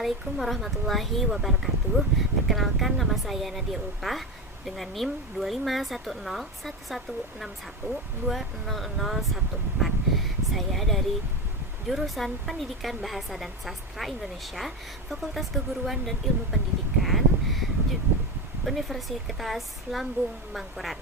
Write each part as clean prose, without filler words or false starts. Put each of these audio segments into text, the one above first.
Assalamualaikum warahmatullahi wabarakatuh. Perkenalkan, nama saya Nadia Ulpah dengan NIM 25101161200014. Saya dari jurusan Pendidikan Bahasa dan Sastra Indonesia, Fakultas Keguruan dan Ilmu Pendidikan, Universitas Lambung Mangkurat.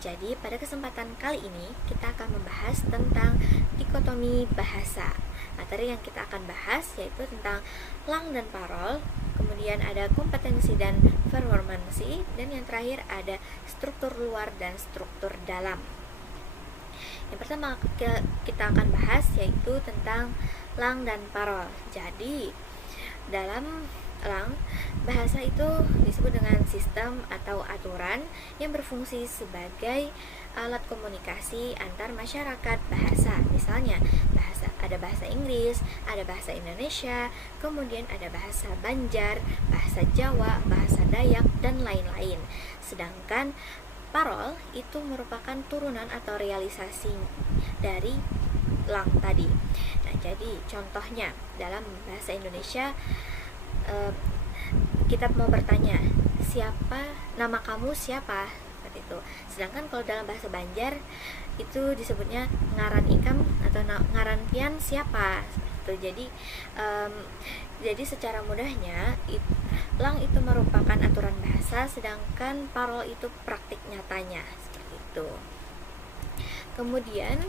Jadi pada kesempatan kali ini kita akan membahas tentang dikotomi bahasa. Materi yang kita akan bahas yaitu tentang lang dan parol, kemudian ada kompetensi dan performansi, dan yang terakhir ada struktur luar dan struktur dalam. Yang pertama kita akan bahas yaitu tentang lang dan parol. Jadi dalam lang, bahasa itu disebut dengan sistem atau aturan yang berfungsi sebagai alat komunikasi antar masyarakat bahasa. Misalnya ada bahasa Inggris, ada bahasa Indonesia, kemudian ada bahasa Banjar, bahasa Jawa, bahasa Dayak, dan lain-lain. Sedangkan parol itu merupakan turunan atau realisasi dari lang tadi. Nah, jadi contohnya dalam bahasa Indonesia, kita mau bertanya, nama kamu siapa? Seperti itu. Sedangkan kalau dalam bahasa Banjar itu disebutnya ngaran ikam atau ngaran pian siapa? Seperti itu. Jadi secara mudahnya lang itu merupakan aturan bahasa, sedangkan parol itu praktik nyatanya. Seperti itu. Kemudian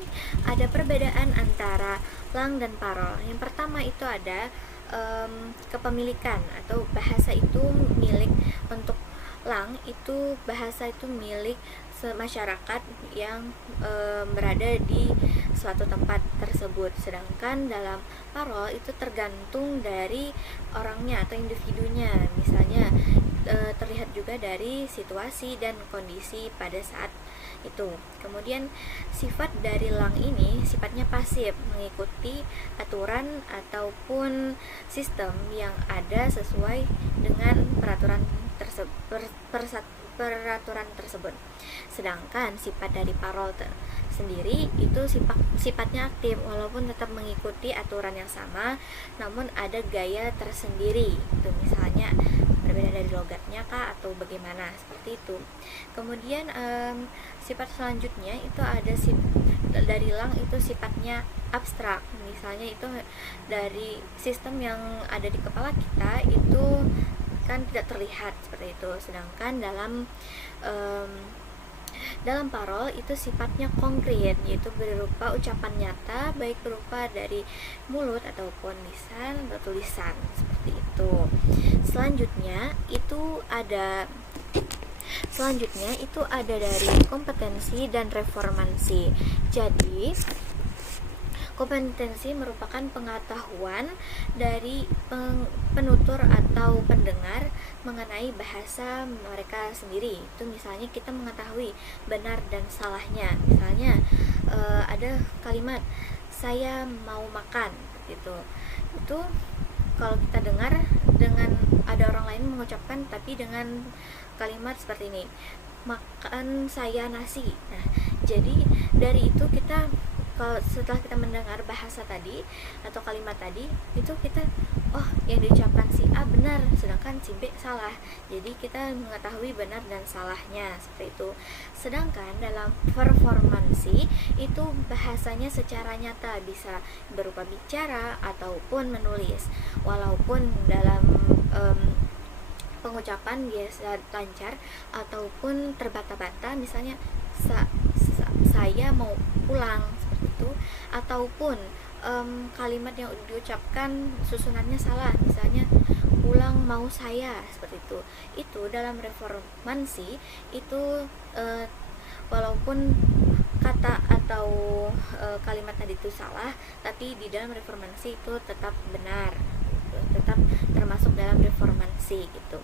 ada perbedaan antara lang dan parol. Yang pertama itu ada kepemilikan, atau bahasa itu milik, untuk lang itu bahasa itu milik masyarakat yang berada di suatu tempat tersebut. Sedangkan dalam parol itu tergantung dari orangnya atau individunya. Misalnya terlihat juga dari situasi dan kondisi pada saat itu. Kemudian sifat dari lang ini sifatnya pasif, mengikuti aturan ataupun sistem yang ada sesuai dengan peraturan tersebut. Sedangkan sifat dari parol sendiri itu sifatnya aktif, walaupun tetap mengikuti aturan yang sama, namun ada gaya tersendiri. Itu misalnya berbeda dari logatnya kah atau bagaimana, seperti itu. Kemudian sifat selanjutnya itu ada dari lang itu sifatnya abstrak. Misalnya itu dari sistem yang ada di kepala kita itu kan tidak terlihat, seperti itu. Sedangkan dalam parol itu sifatnya konkret, yaitu berupa ucapan nyata, baik berupa dari mulut ataupun lisan atau tulisan, seperti itu. Selanjutnya itu ada dari kompetensi dan reformansi. Jadi kompetensi merupakan pengetahuan dari penutur atau pendengar mengenai bahasa mereka sendiri. Itu misalnya kita mengetahui benar dan salahnya. Misalnya ada kalimat saya mau makan, gitu. Itu kalau kita dengar dengan ada orang lain mengucapkan tapi dengan kalimat seperti ini, makan saya nasi. Nah, jadi dari itu setelah kita mendengar bahasa tadi atau kalimat tadi, itu kita yang diucapkan si A benar, sedangkan si B salah. Jadi kita mengetahui benar dan salahnya, seperti itu. Sedangkan dalam performansi itu bahasanya secara nyata, bisa berupa bicara ataupun menulis. Walaupun dalam pengucapan biasa lancar ataupun terbata-bata, misalnya saya mau pulang, seperti itu, ataupun kalimat yang diucapkan susunannya salah, misalnya pulang mau saya, seperti itu. Itu dalam reformansi itu walaupun kata atau kalimat tadi itu salah, tapi di dalam reformansi itu tetap benar, tetap termasuk dalam reformansi, gitu.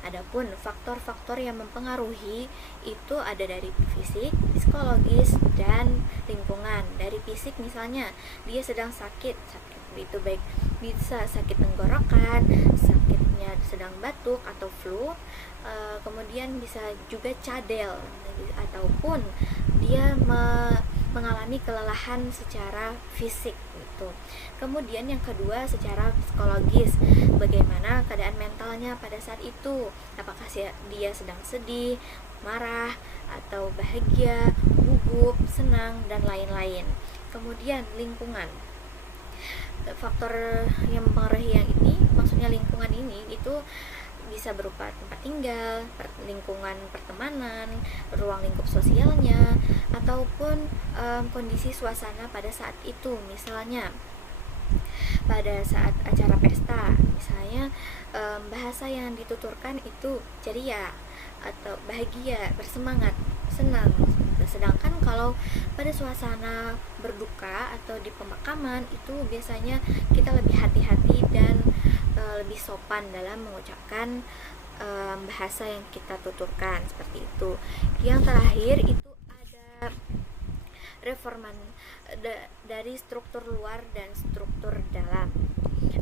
Adapun faktor-faktor yang mempengaruhi itu ada dari fisik, psikologis, dan lingkungan. Dari fisik misalnya dia sedang sakit itu baik bisa sakit tenggorokan, sakitnya sedang batuk atau flu, kemudian bisa juga cadel, ataupun dia mengalami kelelahan secara fisik gitu. Kemudian yang kedua secara psikologis, bagaimana keadaan mentalnya pada saat itu, apakah dia sedang sedih, marah, atau bahagia, gugup, senang, dan lain-lain. Kemudian lingkungan, faktor yang mempengaruhi yang ini, maksudnya lingkungan ini itu bisa berupa tempat tinggal, lingkungan pertemanan, ruang lingkup sosialnya, ataupun kondisi suasana pada saat itu. Misalnya pada saat acara pesta, misalnya bahasa yang dituturkan itu ceria atau bahagia, bersemangat, senang. Sedangkan kalau pada suasana berduka atau di pemakaman itu biasanya kita lebih hati-hati dan lebih sopan dalam mengucapkan bahasa yang kita tuturkan, seperti itu. Yang terakhir itu ada reforman dari struktur luar dan struktur dalam.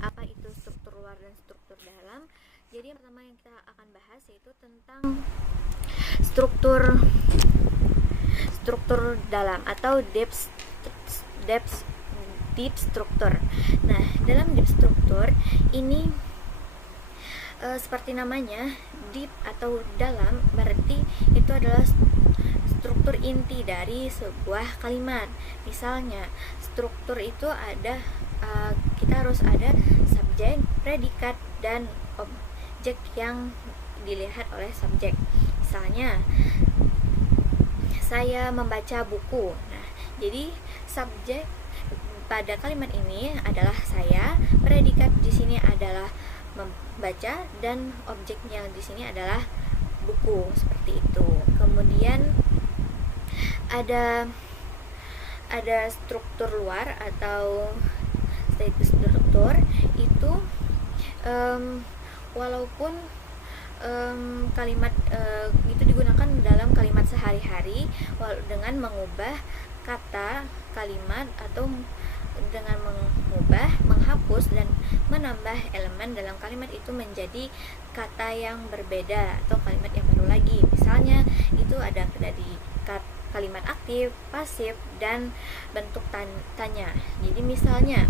Apa itu struktur luar dan struktur dalam? Jadi yang pertama yang kita akan bahas yaitu tentang struktur dalam atau deep struktur. Nah, dalam deep struktur ini seperti namanya, deep atau dalam berarti itu adalah struktur inti dari sebuah kalimat. Misalnya, struktur itu ada kita harus ada subjek, predikat, dan objek yang dilihat oleh subjek. Misalnya, saya membaca buku. Nah, jadi subjek pada kalimat ini adalah saya, predikat di sini adalah membaca, dan objek yang di sini adalah buku, seperti itu. Kemudian ada struktur luar atau status struktur itu walaupun kalimat itu digunakan dalam kalimat sehari-hari dengan mengubah kata kalimat atau dengan mengubah, menghapus, dan menambah elemen dalam kalimat itu menjadi kata yang berbeda atau kalimat yang baru lagi. Misalnya itu ada dari kalimat aktif, pasif, dan bentuk tanya. Jadi misalnya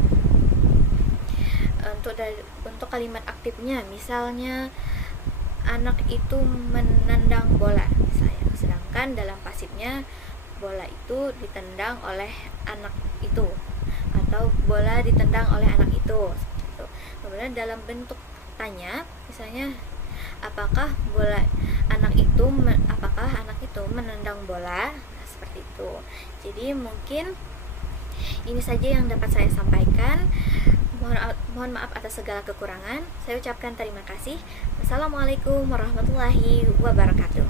untuk kalimat aktifnya, misalnya anak itu menendang bola misalnya. Sedangkan dalam pasifnya bola itu ditendang oleh anak itu atau bola ditendang oleh anak itu. Kemudian dalam bentuk tanya, misalnya apakah anak itu menendang bola, seperti itu. Jadi mungkin ini saja yang dapat saya sampaikan. Mohon maaf atas segala kekurangan. Saya ucapkan terima kasih. Wassalamualaikum warahmatullahi wabarakatuh.